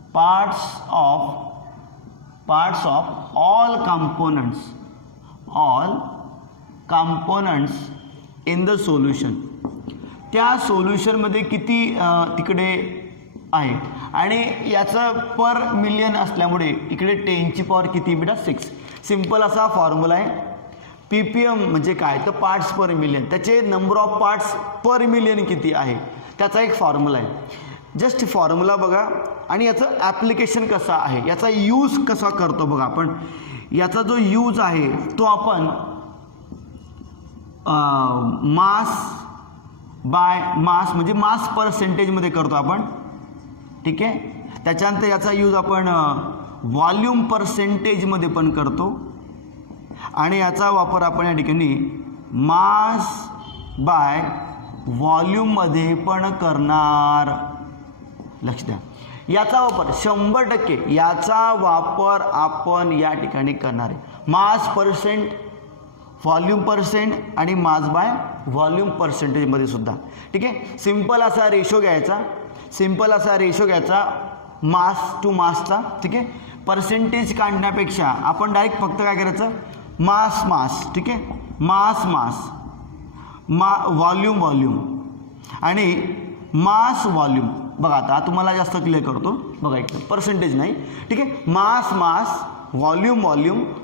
parts of all components in the solution. त्या सोल्युशनमध्ये किती तिकडे आहे आणि याचं पर मिलियन असल्यामुळे इकडे 10ची पॉवर किती बेटा 6. सिंपल असा फॉर्म्युला आहे. PPM म्हणजे काय तर पार्ट्स पर मिलियन, त्याचे number of parts per million किती आहे त्याचा एक फॉर्म्युला आहे. जस्ट फॉर्म्युला बघा आणि याचं ॲप्लिकेशन कसं आहे, याचा यूज कसा करतो बघा आपण. याचा जो यूज आहे तो आपण मास म्हणजे मास पर्सेंटेजमध्ये करतो आपण. ठीक आहे, त्याच्यानंतर याचा यूज आपण व्हॉल्यूम पर्सेंटेजमध्ये पण करतो आणि याचा वापर आपण या ठिकाणी मास बाय व्हॉल्यूममध्ये पण करणार. लक्ष द्या, याचा वापर 100% याचा वापर आपण या ठिकाणी करणार आहे. मास पर्सेंट, व्हॉल्यूम पर्सेंट आणि मास बाय व्हॉल्यूम पर्सेंटेजमध्ये सुद्धा. ठीक आहे, सिंपल असा रेशो घ्यायचा मास टू मासचा. ठीक आहे, पर्सेंटेज काढण्यापेक्षा आपण डायरेक्ट फक्त काय करायचं, मास. ठीक आहे, मास व्हॉल्यूम आणि मास व्हॉल्यूम. बघा आता तुम्हाला जास्त क्लिअर करतो बघा, एक पर्सेंटेज नाही. ठीक आहे, मास व्हॉल्यूम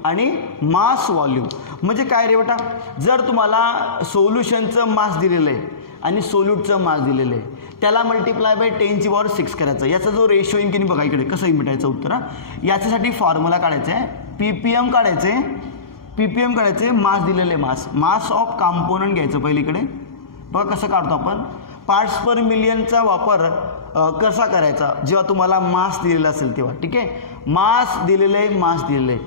आणि मास व्हॉल्यूम म्हणजे काय रे बेटा, जर तुम्हाला सोल्युशनचं मास दिलेलं आहे आणि सोल्यूटचं मास दिलेलं आहे त्याला मल्टिप्लाय बाय 10ची पॉवर 6 करायचं. याचा जो रेशो येईल की नाही बघा इकडे कसंही मिटायचं उत्तर. याच्यासाठी फॉर्म्युला काढायचं आहे, PPM काढायचे, मास दिलेले मास ऑफ कंपोनंट घ्यायचं पहिलीकडे. बघा कसं काढतो आपण, पार्ट्स पर मिलियनचा वापर कसा करायचा जेव्हा तुम्हाला मास दिलेला असेल तेव्हा. ठीक आहे, मास दिलेलं आहे, मास दिलेलं आहे.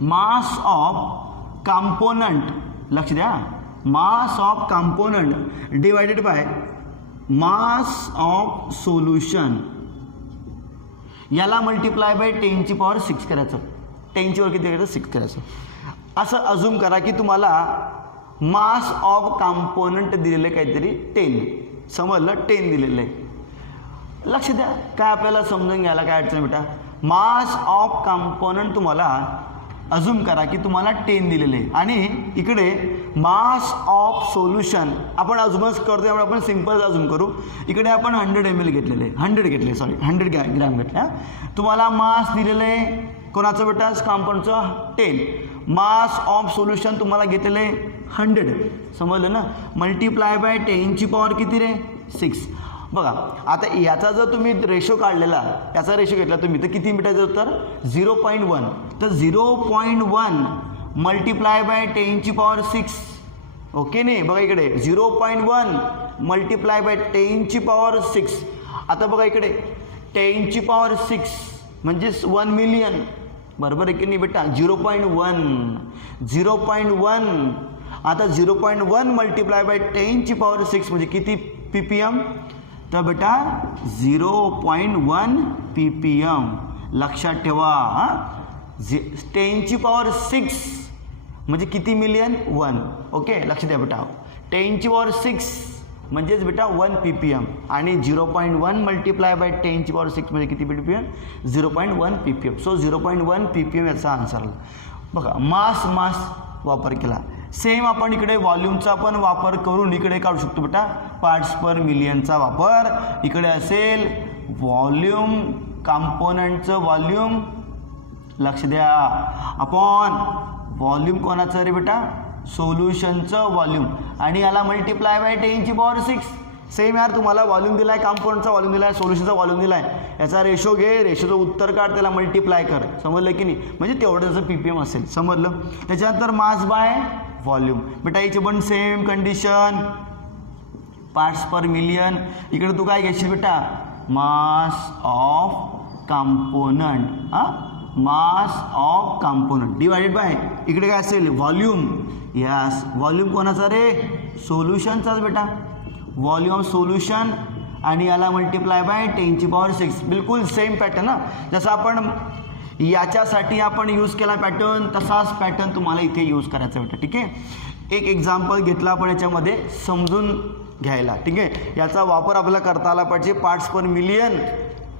मास ऑफ कंपोनंट, लक्ष द्या, mass of component divided by mass of solution, याला मल्टिप्लाय बाय 10⁶ करायचं. 10 किती करायचं, 6 करायचं. असं अजूम करा की तुम्हाला मास ऑफ कंपोनंट दिलेलं आहे काहीतरी 10, समजलं, 10 दिलेलं आहे. लक्ष द्या, काय आपल्याला समजून घ्यायला काय अडचण बेटा. मास ऑफ कंपोनंट तुम्हाला अजूम करा की तुम्हाला 10 दिलेले आहे आणि इकडे मास ऑफ सोल्युशन आपण अजूमच करतो, त्यामुळे आपण सिंपल अजूम करू. इकडे आपण 100 ml घेतलेले, 100 ग्रॅम घेतले. तुम्हाला मास दिलेलं आहे कोणाचं बेटा, कंपाऊंडचं 10. मास ऑफ सोल्युशन तुम्हाला घेतलेलं आहे 100, समजलं ना. मल्टिप्लाय बाय 10⁻⁶ किती रे, 6. बघा आता याचा जर तुम्ही रेशो काढलेला, याचा रेशो घेतला तुम्ही तर किती भेटायचं तर 0.1. तर 0.1 मल्टिप्लाय बाय 10⁻⁶. ओके नाही, बघा इकडे 0.1 मल्टिप्लाय बाय 10⁻⁶. आता बघा इकडे 10⁻⁶ म्हणजेच 1 मिलियन, बरोबर आहे की नाही बेटा. 0.1 आता 0.1 मल्टिप्लाय बाय 10⁻⁶ म्हणजे किती ppm, तर बेटा 0.1 ppm. लक्षात ठेवा, 10⁻⁶ म्हणजे किती मिलियन, 1. ओके, लक्ष द्या बेटा. 10⁻⁶ म्हणजेच बेटा 1 ppm आणि 0.1 मल्टिप्लाय बाय 10⁻⁶ म्हणजे किती ppm, 0.1 ppm. सो 0.1 ppm याचा आन्सर आला. बघा मास वापर केला. सेम आपण इकडे व्हॉल्यूमचा पण वापर करून इकडे काढू शकतो बेटा. पार्ट्स पर मिलियनचा वापर इकडे असेल, व्हॉल्यूम कंपोनंटचं व्हॉल्यूम, लक्ष द्या, अपॉन व्हॉल्यूम कोणाचं रे बेटा, सोल्युशनचं व्हॉल्यूम आणि याला मल्टिप्लाय बाय 10⁻⁶. सेम यार, तुम्हाला व्हॉल्यूम दिला आहे, कंपाऊंडचा व्हॉल्यूम दिला आहे, सोल्युशनचा व्हॉल्यूम दिला आहे, याचा रेशो घे, रेशोचं उत्तर काढ, त्याला मल्टिप्लाय कर, समजलं की नाही. म्हणजे तेवढं त्याचं ppm असेल, समजलं. त्याच्यानंतर मास बाय व्हॉल्यूम बेटा, याची पण same condition, parts per million. इकडे तू काय घेशील बेटा, mass of component, mass of component divided by इकडे काय असेल, व्हॉल्यूम. यस, व्हॉल्यूम कोणाचा रे, सोल्युशनचाच बेटा, व्हॉल्यूम ऑफ सोल्युशन आणि याला मल्टिप्लाय बाय 10⁻⁶. बिलकुल सेम पॅटर्न ना, जसं आपण याच्यासाठी आपण यूज केला पॅटर्न, तसाच पॅटर्न तुम्हाला इथे यूज करायचा बेटा. ठीक आहे, एक एक्झाम्पल घेतला आपण याच्यामध्ये समजून घ्यायला. ठीक आहे, याचा वापर आपल्याला करता आला पाहिजे. Parts per million,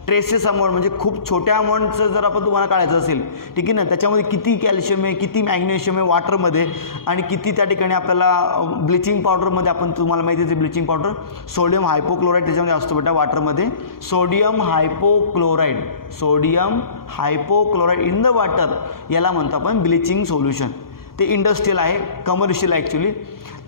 traces amount म्हणजे खूप छोट्या अमाऊंटचं जर आपण तुम्हाला काढायचं असेल, ठीक आहे ना, त्याच्यामध्ये किती कॅल्शियम आहे, किती मॅग्नेशियम आहे वॉटरमध्ये आणि किती त्या ठिकाणी आपल्याला ब्लिचिंग पावडरमध्ये, आपण तुम्हाला माहिती आहे ब्लिचिंग पावडर, सोडियम हायपोक्लोराईड त्याच्यामध्ये असतो बेटा वॉटरमध्ये. Sodium hypochlorite in the water, याला म्हणतो आपण ब्लिचिंग सोल्युशन. ते इंडस्ट्रियल आहे, कमर्शियल ॲक्च्युली.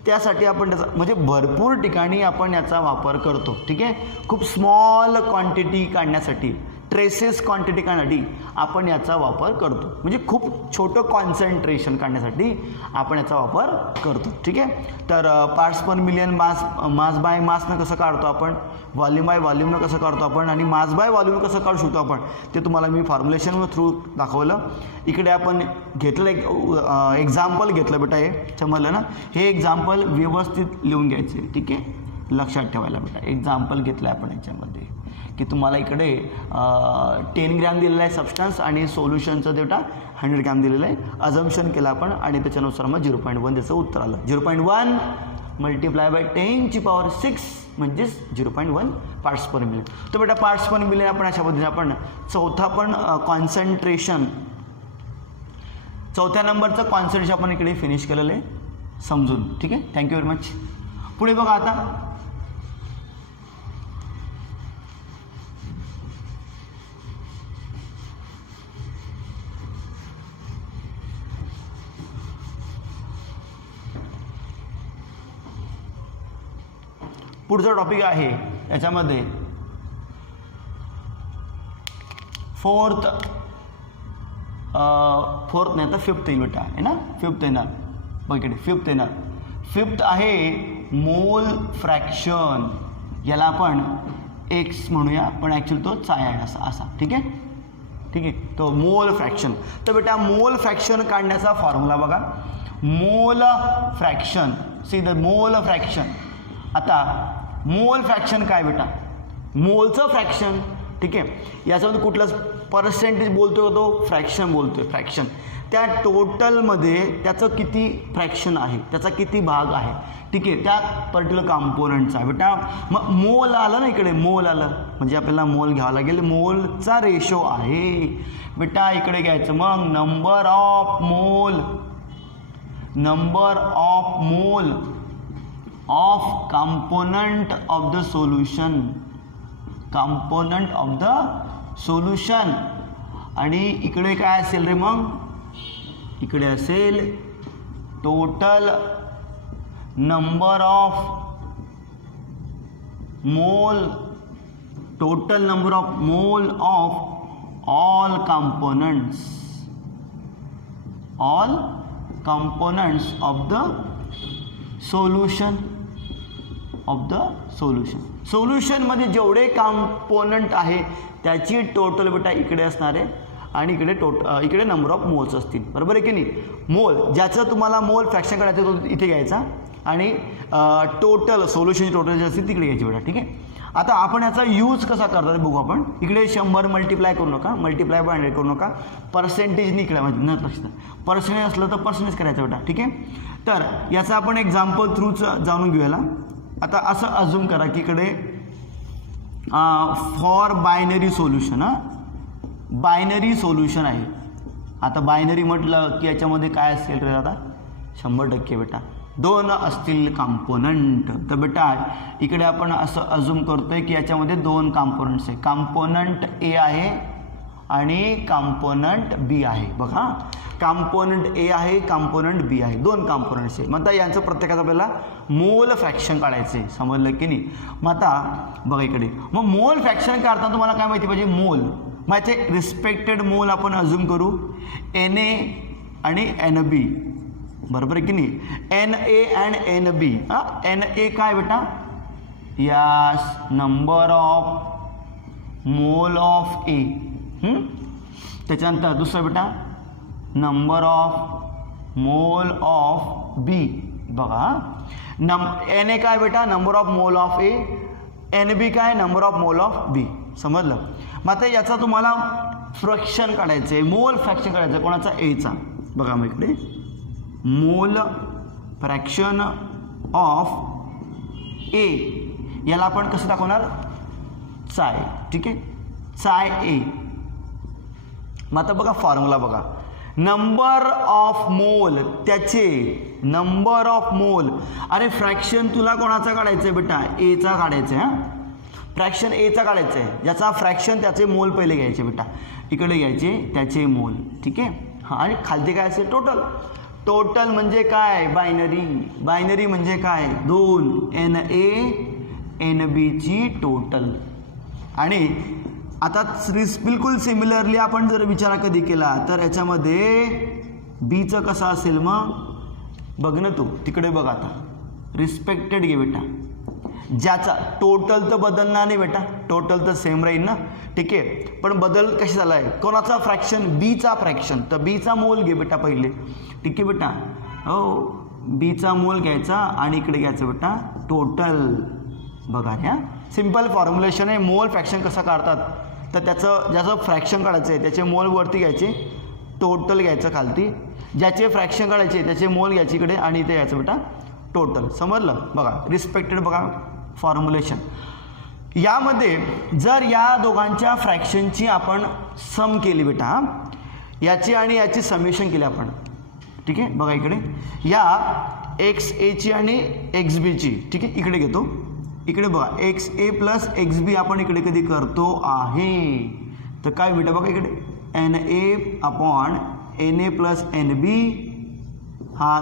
त्यासाठी आपण त्याचा म्हणजे भरपूर ठिकाणी आपण याचा वापर करतो. ठीक आहे, खूप स्मॉल क्वांटिटी काढण्यासाठी, ट्रेसेस क्वांटिटी काढण्यासाठी आपण याचा वापर करतो. म्हणजे खूप छोटं कॉन्सन्ट्रेशन काढण्यासाठी आपण याचा वापर करतो. ठीक आहे, तर parts per million mass by मासनं कसं काढतो आपण, व्हॉल्यूम बाय व्हॉल्यूमनं कसं काढतो आपण आणि मास बाय व्हॉल्यूम कसं काढू शकतो आपण, ते तुम्हाला मी फॉर्म्युलेशन थ्रू दाखवलं. इकडे आपण घेतलं एक एक्झाम्पल घेतलं बेटा, हे समजलं ना. हे एक्झाम्पल व्यवस्थित लिहून घ्यायचे. ठीक आहे, लक्षात ठेवायला बेटा. एक्झाम्पल घेतलं आहे आपण याच्यामध्ये की तुम्हाला इकडे 10 ग्रॅम दिलेला आहे सबस्टन्स आणि सोल्युशनचं बेटा 100 ग्रॅम दिलेलं आहे. अजम्पशन केलं आपण आणि त्याच्यानुसार मग 0.1 त्याचं उत्तर आलं. 0.1 मल्टिप्लाय बाय 10⁻⁶ म्हणजेच 0.1 पार्ट्स पर मिलियन. तर बेटा पार्ट्स पर मिलियन आपण अशा पद्धतीने आपण चौथा पण कॉन्सन्ट्रेशन, चौथ्या नंबरचं कॉन्सन्ट्रेशन आपण इकडे फिनिश केलेलं आहे समजून. ठीक आहे, थँक्यू व्हेरी मच. पुढे बघा आता पुढचा टॉपिक आहे याच्यामध्ये फोर्थ नाही तर फिफ्थ येईल बेटा, आहे ना. फिफ्थ येणार, बघ इकडे फिफ्थ येणार. फिफ्थ आहे मोल फ्रॅक्शन. याला आपण एक्स म्हणूया, पण ॲक्च्युली तो चाय आहे असा. ठीक आहे, ठीक आहे. तो मोल फ्रॅक्शन. तर बेटा मोल फ्रॅक्शन काढण्याचा फॉर्म्युला बघा. मोल fraction, see the mole fraction. आता मोल फ्रॅक्शन काय बेटा? मोलचं फ्रॅक्शन. ठीक आहे, याच्यामध्ये कुठलंच पर्सेंटेज बोलतोय तो फ्रॅक्शन बोलतोय. फ्रॅक्शन त्या टोटलमध्ये त्याचं किती फ्रॅक्शन आहे, त्याचा किती भाग आहे. ठीक आहे, त्या पर्टिक्युलर कॉम्पोनंटचा बेटा. मग मोल आलं ना इकडे, मोल आलं म्हणजे आपल्याला मोल घ्यावं लागेल. मोलचा रेशो आहे बेटा इकडे घ्यायचं. मग number of mole, number of mole of component of the solution, component of the solution. आणि इकडे काय असेल रे? मग इकडे असेल total number of mole, total number of mole of all components, all components of the solution, of the solution. सोल्युशनमध्ये जेवढे कंपोनंट आहे त्याची टोटल बेटा इकडे असणार आहे आणि इकडे इकडे नंबर ऑफ मोल्स असतील. बरोबर आहे की नाही? मोल ज्याचं तुम्हाला मोल फ्रॅक्शन करायचं तो इथे घ्यायचा आणि टोटल सोल्युशनची टोटल जे असतील तिकडे घ्यायची बेटा. ठीक आहे, आता आपण याचा यूज कसा करतात बघू आपण. इकडे 100 मल्टिप्लाय करू नका, मल्टिप्लाय बाय 100 करू नका. पर्सेंटेजनी इकडे म्हणजे न लक्षात, पर्सेंटेज असलं तर पर्सेंटेज करायचं बेटा. ठीक आहे, तर याचा आपण एक्झाम्पल थ्रूच जाणून घेऊया. आता असं अज्यूम करा की इकडे for binary solution, binary solution आहे. आता बायनरी म्हटलं की याच्यामध्ये काय असेल रे दादा? 100% बेटा 2 असतील कॉम्पोनंट. तर बेटा इकडे आपण असं अज्यूम करतोय की याच्यामध्ये 2 कॉम्पोनंट्स आहे. कॉम्पोनंट ए आहे आणि कॉम्पोनंट बी आहे. बघा, कॉम्पोनंट ए आहे, कॉम्पोनंट बी आहे, 2 कॉम्पोनंट्स आहे. मग आता यांचं प्रत्येकाचं आपल्याला मोल फ्रॅक्शन काढायचं आहे. समजलं की नाही? मग आता बघा इकडे, मग मोल फ्रॅक्शन काढताना तुम्हाला काय माहिती पाहिजे? मोल माझे रिस्पेक्टेड मोल आपण अज्यूम करू एन ए आणि एन बी. बरोबर आहे की नाही? N A and N B. N A काय बेटा? Yes number of mole of A. त्याच्यानंतर दुसरं बेटा number of mole of B. बघा एन ए काय बेटा? Number of mole of A. N B काय? Number of mole of B. समजलं? मग आता याचा तुम्हाला फ्रॅक्शन काढायचं आहे, मोल फ्रॅक्शन काढायचं आहे. कोणाचा? एचा. बघा मग इकडे मोल फ्रॅक्शन ऑफ ए, याला आपण कसं दाखवणार? चाय. ठीक आहे, चाय ए. मग आता बघा फॉर्म्युला बघा. नंबर ऑफ मोल, त्याचे नंबर ऑफ मोल. अरे फ्रॅक्शन तुला कोणाचा काढायचं आहे बेटा? एचा काढायचं आहे. फ्रॅक्शन एचा काढायचं आहे. ज्याचा फ्रॅक्शन त्याचे मोल पहिले घ्यायचे बेटा, इकडे घ्यायचे त्याचे मोल. ठीक आहे, हां. आणि खालती काय असेल? टोटल. टोटल म्हणजे काय? बायनरी. बायनरी म्हणजे काय? 2 एन ए एन बीची टोटल. आणि आता बिलकुल सिमिलरली आपण जर विचार कधी केला तर याच्यामध्ये बीचं कसं असेल? मग बघ ना तू तिकडे बघ. आता रिस्पेक्टेड घे बेटा. ज्याचा टोटल तर बदलणार नाही बेटा, टोटल तर सेम राहील ना. ठीक आहे, पण बदल कशी झाला आहे? कोणाचा फ्रॅक्शन? बीचा फ्रॅक्शन. तर बीचा मोल घे बेटा पहिले. ठीक आहे बेटा, हो बीचा मोल घ्यायचा आणि इकडे घ्यायचं बेटा टोटल. बघा ह्या सिम्पल फॉर्म्युलेशन आहे. मोल फ्रॅक्शन कसं काढतात? तर त्याचं ज्याचं फ्रॅक्शन काढायचं आहे त्याचे मोल वरती घ्यायचे, टोटल घ्यायचं खालती. ज्याचे फ्रॅक्शन काढायचे त्याचे मोल घ्यायचे इकडे आणि इथे घ्यायचं बेटा टोटल. समजलं? बघा रिस्पेक्टेड बघा फॉर्म्युलेशन. यामध्ये जर या दोघांच्या फ्रॅक्शनची आपण सम केली बेटा, याची आणि याची समेशन केली आपण. ठीक आहे, बघा इकडे या एक्स एची आणि एक्स बीची. ठीक आहे, इकडे घेतो. इकडे बघा एक्स ए प्लस एक्स बी आपण इकडे कधी करतो आहे. तर काय बेटा बघा इकडे N A upon N A plus N B. हा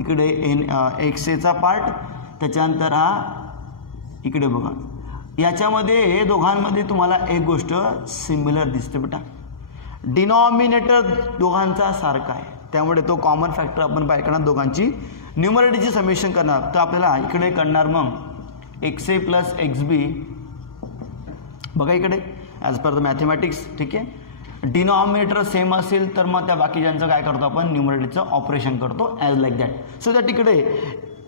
इकडे एन एक्स एचा पार्ट, त्याच्यानंतर हा इकडे बघा. याच्यामध्ये हे दोघांमध्ये तुम्हाला एक गोष्ट सिमिलर दिसते बेटा, डिनॉमिनेटर दोघांचा सारखा आहे. त्यामुळे तो कॉमन फॅक्टर आपण बाहेर करणार, दोघांची न्यूमरेटरची समेशन करणार. तर आपल्याला इकडे करणार मग एक्स ए प्लस एक्स बी, बघा इकडे ॲज पर द मॅथमॅटिक्स, ठीक आहे. डिनॉमिनेटर सेम असेल तर मग त्या बाकीच्यांचं काय करतो आपण, न्यूमरेटरचं ऑपरेशन करतो ॲज लाईक दॅट. सो त्या तिकडे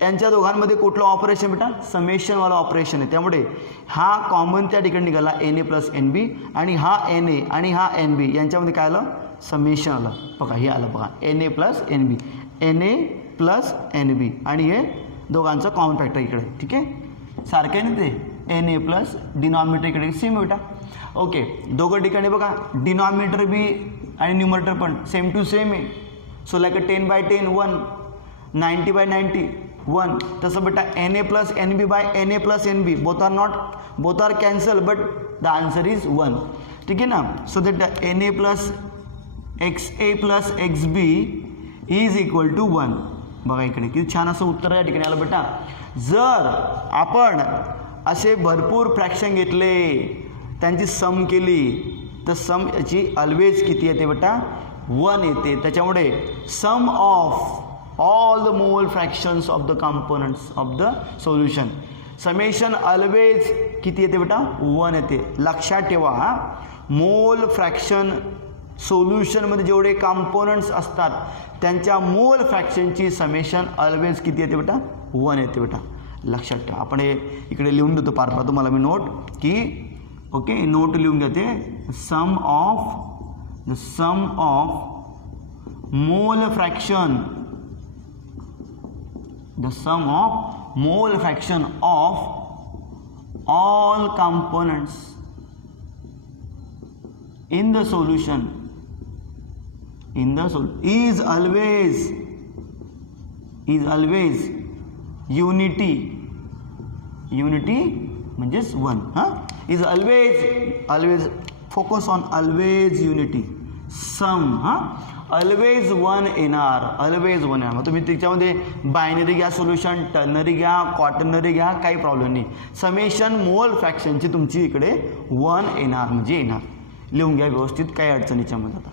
यांच्या दोघांमध्ये कुठलं ऑपरेशन बेटा, समेशनवाला ऑपरेशन आहे. त्यामुळे हा कॉमन त्या ठिकाणी निघाला N A plus N B, आणि हा एन ए आणि हा एन बी यांच्यामध्ये काय आलं, समेशन आलं. बघा हे आलं, बघा N A plus N B, N A plus N B, आणि हे दोघांचं कॉमन फॅक्टर इकडे, ठीक आहे. सारखे नाही ते, एन ए प्लस डिनॉमिनेटर इकडे सेम बेटा. ओके, दोघं ठिकाणी बघा डिनॉमिनेटर बी आणि न्यूमरेटर पण सेम टू सेम आहे. So like a 10/10 1, 90/90 1. तसं बेटा N A plus N B by N A plus N B, both are cancel, but the answer is 1, ठीक आहे ना. So that N A plus X A plus X B is equal to 1. बघा इकडे किती छान असं उत्तर या ठिकाणी आलं बेटा. जर आपण असे भरपूर फ्रॅक्शन घेतले, त्यांची सम केली, तर सम याची ऑलवेज किती येते बेटा, 1 येते. त्याच्यामुळे sum of all the mole fractions of the components of the solution, summation always किती येते बेटा, 1 येते. लक्षात ठेवा, मोल फ्रॅक्शन सोल्युशनमध्ये जेवढे कंपोनंट्स असतात त्यांच्या मोल फ्रॅक्शनची समेशन ऑलवेज किती येते बेटा, 1 येते बेटा. लक्षात ठेवा. आपण हे इकडे लिहून देतो पार पार तुम्हाला मी नोट, की ओके नोट लिहून देते. Sum of mole fraction, the sum of mole fraction of all components in the solution is always unity म्हणजेच 1. is always focus on always unity. sum always 1 येणार, always 1 येणार. मग तुम्ही त्याच्यामध्ये बायनरी घ्या सोल्युशन, टर्नरी घ्या, क्वाटर्नरी घ्या, काही प्रॉब्लेम नाही. समेशन मोल फ्रॅक्शनची तुमची इकडे 1 येणार म्हणजे येणार. लिहून घ्या व्यवस्थित, काही अडचणीच्या मध्ये आता.